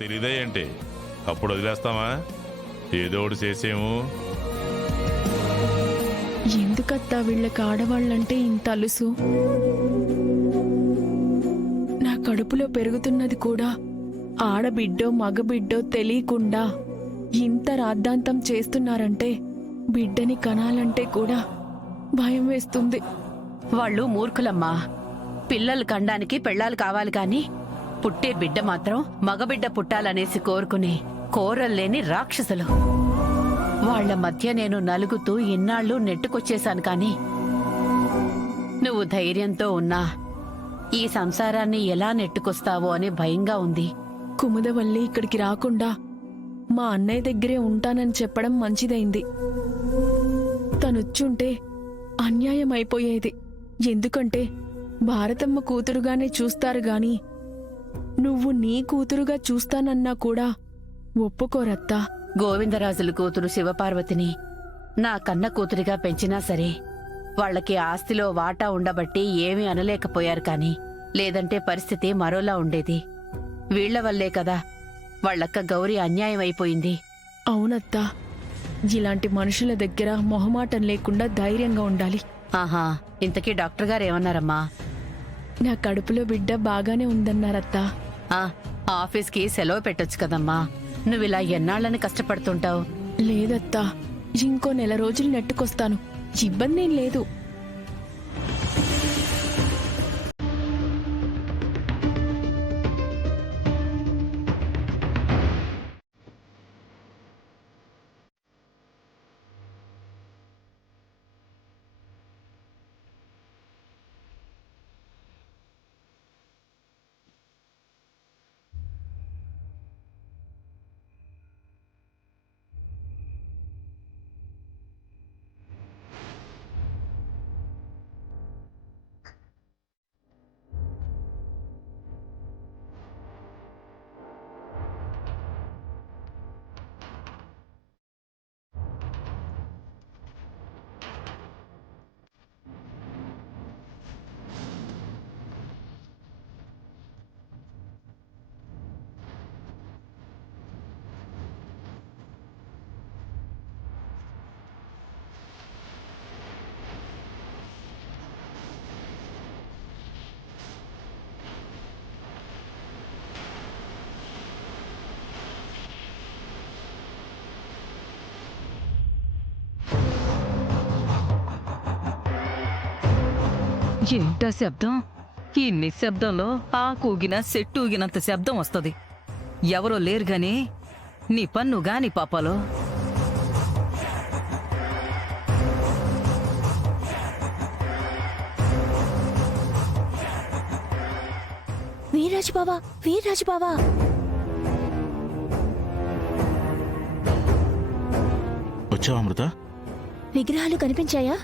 తెలియదా ఏంటి? అప్పుడు వదిలేస్తామా? ఏదో ఒకటి చేసేము. ఎందుకత్తా వీళ్ళకి ఆడవాళ్ళంటే ఇంత అలుసు? నా కడుపులో పెరుగుతున్నది కూడా ఆడబిడ్డో మగబిడ్డో తెలియకుండా ఇంత రాద్ధాంతం చేస్తున్నారంటే బిడ్డని కనాలంటే కూడా భయం వేస్తుంది. వాళ్ళు మూర్ఖులమ్మా. పిల్లలు కండానికి పెళ్ళాలు కావాలి కాని పుట్టే బిడ్డ మాత్రం మగబిడ్డ పుట్టాలనేసి కోరుకునే కోరల్లేని రాక్షసులు. వాళ్ల మధ్య నేను నలుగుతూ ఇన్నాళ్ళు నెట్టుకొచ్చేశాను కాని నువ్వు ధైర్యంతో ఉన్నా ఈ సంసారాన్ని ఎలా నెట్టుకొస్తావో అని భయంగా ఉంది. కుముదవల్లి ఇక్కడికి రాకుండా మా అన్నయ్య దగ్గరే ఉంటానని చెప్పడం మంచిదైంది. తనొచ్చుంటే అన్యాయం అయిపోయేది. ఎందుకంటే భారతమ్మ కూతురుగానే చూస్తారు గాని నువ్వు నీ కూతురుగా చూస్తానన్నా కూడా ఒప్పుకోరత్తా. గోవిందరాజుల కూతురు శివపార్వతిని నా కన్న కూతురిగా పెంచినా సరే వాళ్లకి ఆస్తిలో వాటా ఉండబట్టి ఏమీ అనలేకపోయారు కాని లేదంటే పరిస్థితి మరోలా ఉండేది. వీళ్ల వల్లే కదా వాళ్లక్క గౌరీ అన్యాయం అయిపోయింది. అవునత్తా, ఇలాంటి మనుషుల దగ్గర మొహమాటం లేకుండా ధైర్యంగా ఉండాలి. ఆహా, ఇంతకీ డాక్టర్ గారు ఏమన్నారమ్మా? నా కడుపులో బిడ్డ బాగానే ఉందన్నారత్తా. ఆఫీస్కి సెలవు పెట్టొచ్చు కదమ్మా. నువ్విలా ఎన్నాళ్ళని కష్టపడుతుంటావు? లేదత్తా, ఇంకో నెల రోజులు నెట్టుకొస్తాను. ఇబ్బందేం లేదు. ఏంటా శబ్దం? ఈ నిశ్శబ్దంలో ఆకూగిన చెట్టు ఊగినంత శబ్దం వస్తుంది. ఎవరో లేరు గాని నీ పన్ను గాని పాపాలో. వీర్రాజు బావా, వీర్రాజు బావా. వచ్చావా అమృత? విగ్రహాలు కనిపించాయా?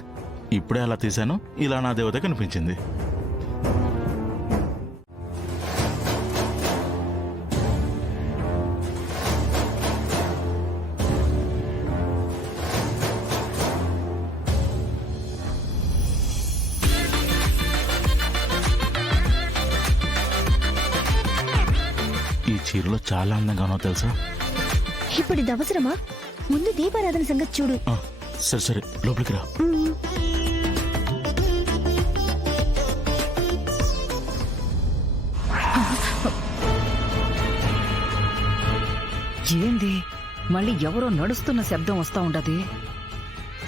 ఇప్పుడే అలా తీశాను, ఇలా నా దేవత కనిపించింది. ఈ చీరలో చాలా అందంగానో తెలుసా? ఇప్పుడు ఇది అవసరమా? ముందు దీపారాధన సంగతి చూడు. సరే సరే, లోపలికి రా. ఏంది మళ్ళీ ఎవరో నడుస్తున్న శబ్దం వస్తా ఉండది?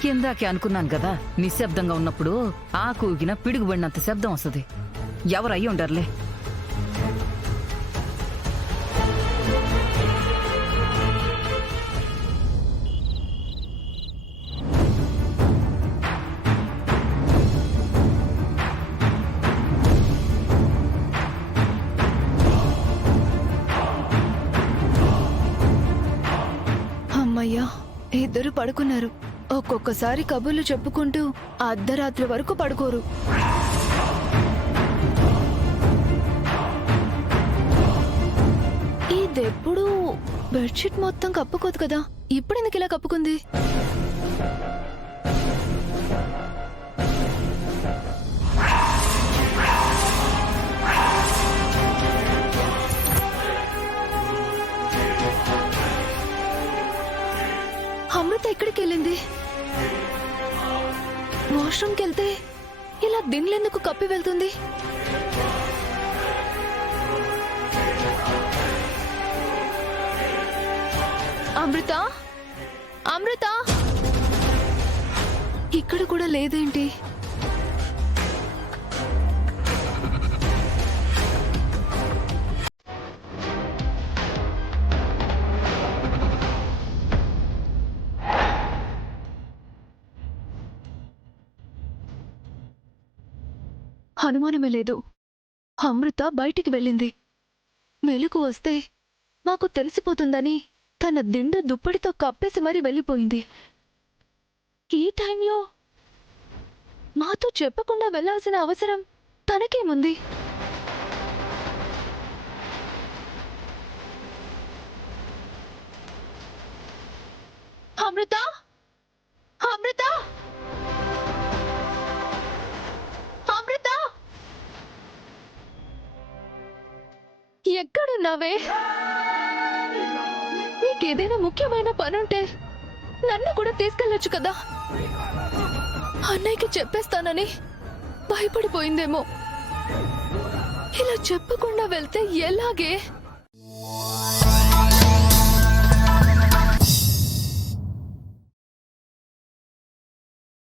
కిందాకే అనుకున్నాను కదా, నిశ్శబ్దంగా ఉన్నప్పుడు ఆకూగిన పిడుగుబడినంత శబ్దం వస్తుంది. ఎవరయ్యి ఉండర్లే. అమ్మయ్యా, ఇద్దరు పడుకున్నారు. ఒక్కొక్కసారి కబుర్లు చెప్పుకుంటూ అర్ధరాత్రి వరకు పడుకోరు. ఇదెప్పుడు బెడ్షీట్ మొత్తం కప్పుకోదు కదా, ఇప్పుడు ఎందుకు ఇలా కప్పుకుంది? వాష్రూమ్కి వెళ్తే ఇలా దిండ్లెందుకు కప్పి వెళ్తుంది? అమృత, అమృత, ఇక్కడ కూడా లేదేంటి? అనుమానమే లేదు, అమృత బయటికి వెళ్ళింది. మెలకు వస్తే మాకు తెలిసిపోతుందని తన దిండు దుప్పటితో కప్పేసి మరీ వెళ్ళిపోయింది. ఈ టైంలో మాతో చెప్పకుండా వెళ్ళాల్సిన అవసరం తనకేముంది? అమృత, అమృత, అమృత, ఎక్కడున్నావే? నీకేదైనా ముఖ్యమైన పనుంటే నన్ను కూడా తీసుకెళ్ళొచ్చు కదా. అన్నయ్యకి చెప్పేస్తానని భయపడిపోయిందేమో. ఇలా చెప్పకుండా వెళ్తే ఎలాగే?